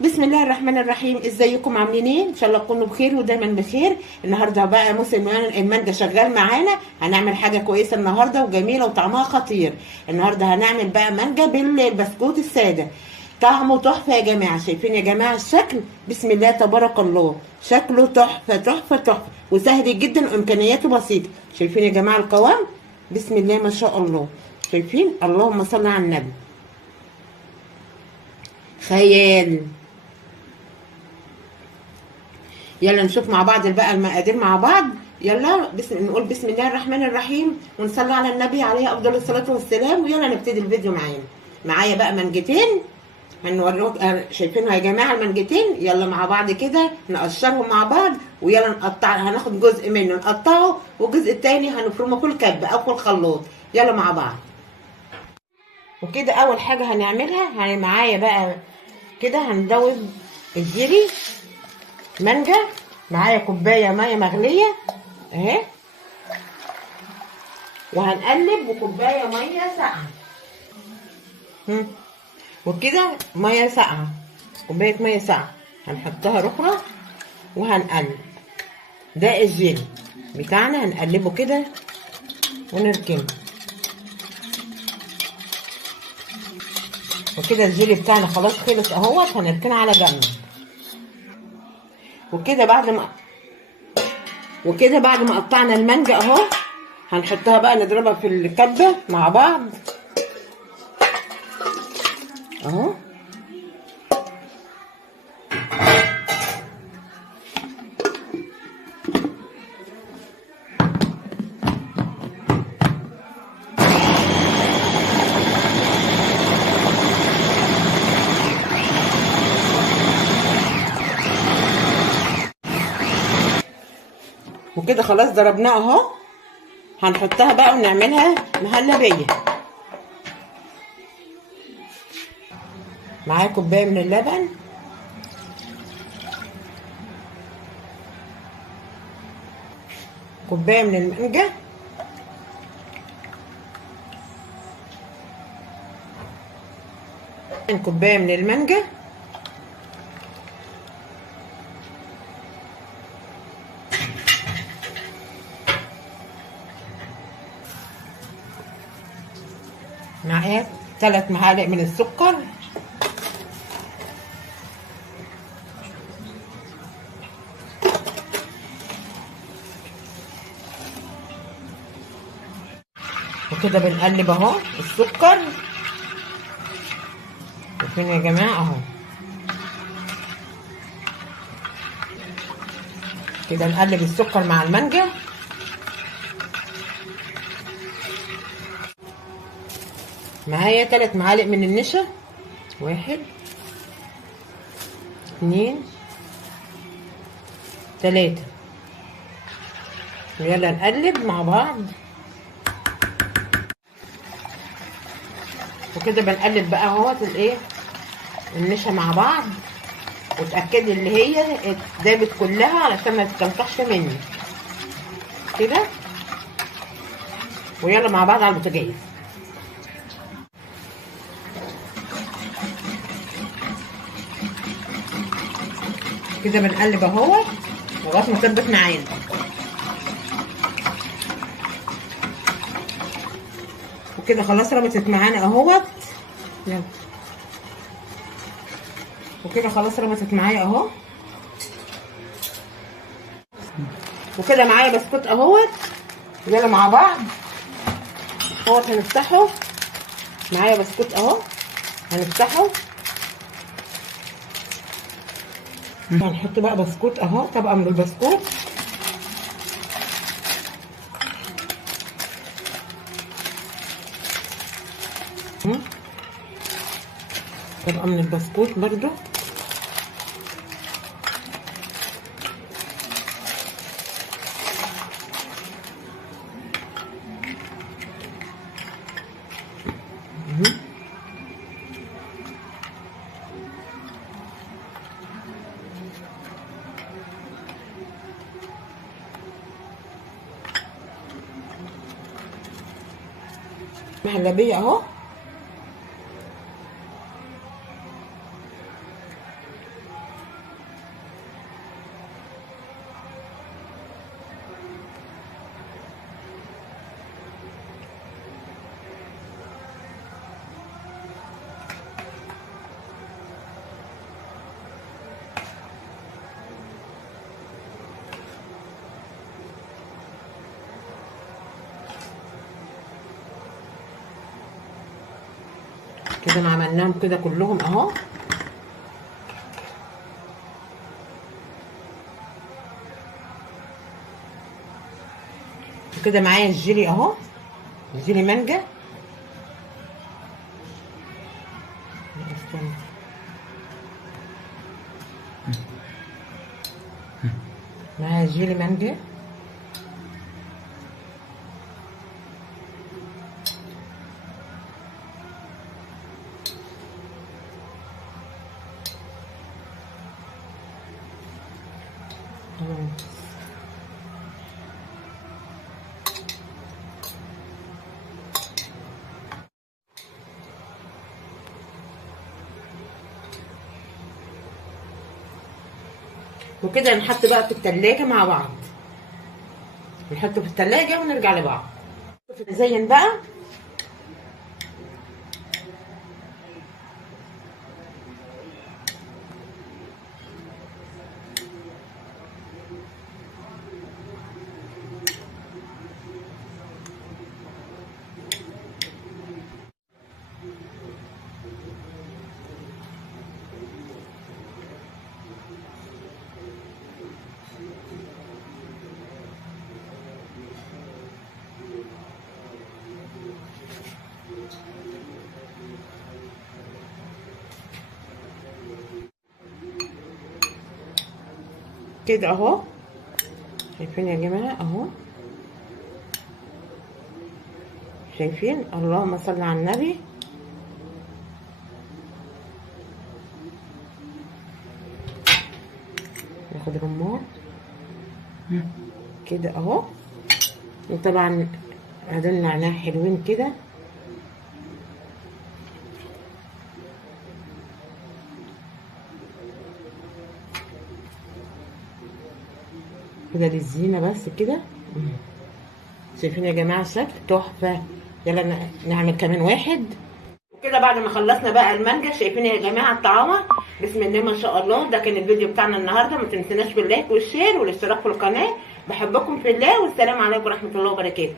بسم الله الرحمن الرحيم. ازيكم عاملين ايه؟ ان شاء الله تكونوا بخير ودايما بخير. النهارده بقى موسم المانجا شغال معانا. هنعمل حاجه كويسه النهارده وجميله وطعمها خطير. النهارده هنعمل بقى مانجا بالبسكوت الساده. طعمه تحفه يا جماعه. شايفين يا جماعه الشكل؟ بسم الله تبارك الله، شكله تحفه تحفه تحفه وسهل جدا وامكانياته بسيطه. شايفين يا جماعه القوام؟ بسم الله ما شاء الله. شايفين؟ اللهم صل على النبي. خيال. يلا نشوف مع بعض بقى المقادير مع بعض. يلا نقول بسم الله الرحمن الرحيم ونصلي على النبي عليه افضل الصلاه والسلام، ويلا نبتدي الفيديو معانا. معايا بقى منجتين هنوريكم. شايفينها يا جماعه المنجتين؟ يلا مع بعض كده نقشرهم مع بعض، ويلا نقطع. هناخد جزء منه نقطعه والجزء التاني هنفرمه في الكب او في الخلاط. يلا مع بعض. وكده اول حاجه هنعملها معايا بقى كده هندوب الجيلي مانجا. معايا كوبايه ميه مغليه اهي، وهنقلب وكوبايه ميه ساقعه. وكده ميه ساقعه، كوبايه ميه ساقعه هنحطها رخره وهنقلب. ده الجيلي بتاعنا هنقلبه كده ونركنه. وكده الجيلي بتاعنا خلاص خلص اهوت، هنركنه على جنب. وكده بعد ما قطعنا المانجا اهو، هنحطها بقى نضربها في الكبه مع بعض اهو. وكده خلاص ضربناها اهو. هنحطها بقى ونعملها مهلبيه. معايا كوبايه من اللبن، كوبايه من المانجا، كوبايه من المانجا، معايا 3 معالق من السكر، وكده بنقلب اهو السكر. شايفين يا جماعه اهو؟ كده نقلب السكر مع المانجا. معايا 3 معالق من النشا، 1 2 3. ويلا نقلب مع بعض. وكده بنقلب بقى اهوت الايه النشا مع بعض، وتاكدي اللي هي دابت كلها علشان ما تتنطحش مني كده. ويلا مع بعض على البوتاجاز. كده بنقلب اهوت لغايه ما تثبت معانا. وكده خلاص ربطت معانا اهوت. يلا. وكده خلاص ربطت معايا اهو. وكده معايا بسكوت اهوت. يلا مع بعض اهوت هنفتحه. معايا بسكوت اهو هنفتحه. هنحط بقى بسكوت اهو، طبقه من البسكوت. طبقه من البسكوت برضو. مهلبيه اهو. كده ما عملناهم كده كلهم اهو. وكده معايا الجيلي اهو، الجيلي مانجا. معايا الجيلي مانجا. وكده نحط بقى في التلاجة مع بعض، نحطه في التلاجة ونرجع لبعض. نزين بقى. كده اهو، شايفين يا جماعه اهو، شايفين؟ اللهم صل على النبي. ناخد رمان كده اهو، وطبعا عدن نعناع حلوين كده. كده للزينه بس كده. شايفين يا جماعه الشكل تحفه. يلا نعمل كمان واحد. وكده بعد ما خلصنا بقى المانجا، شايفين يا جماعه الطعامه؟ بسم الله ما شاء الله. ده كان الفيديو بتاعنا النهارده. ما تنسوناش باللايك والشير والاشتراك في القناه. بحبكم في الله، والسلام عليكم ورحمه الله وبركاته.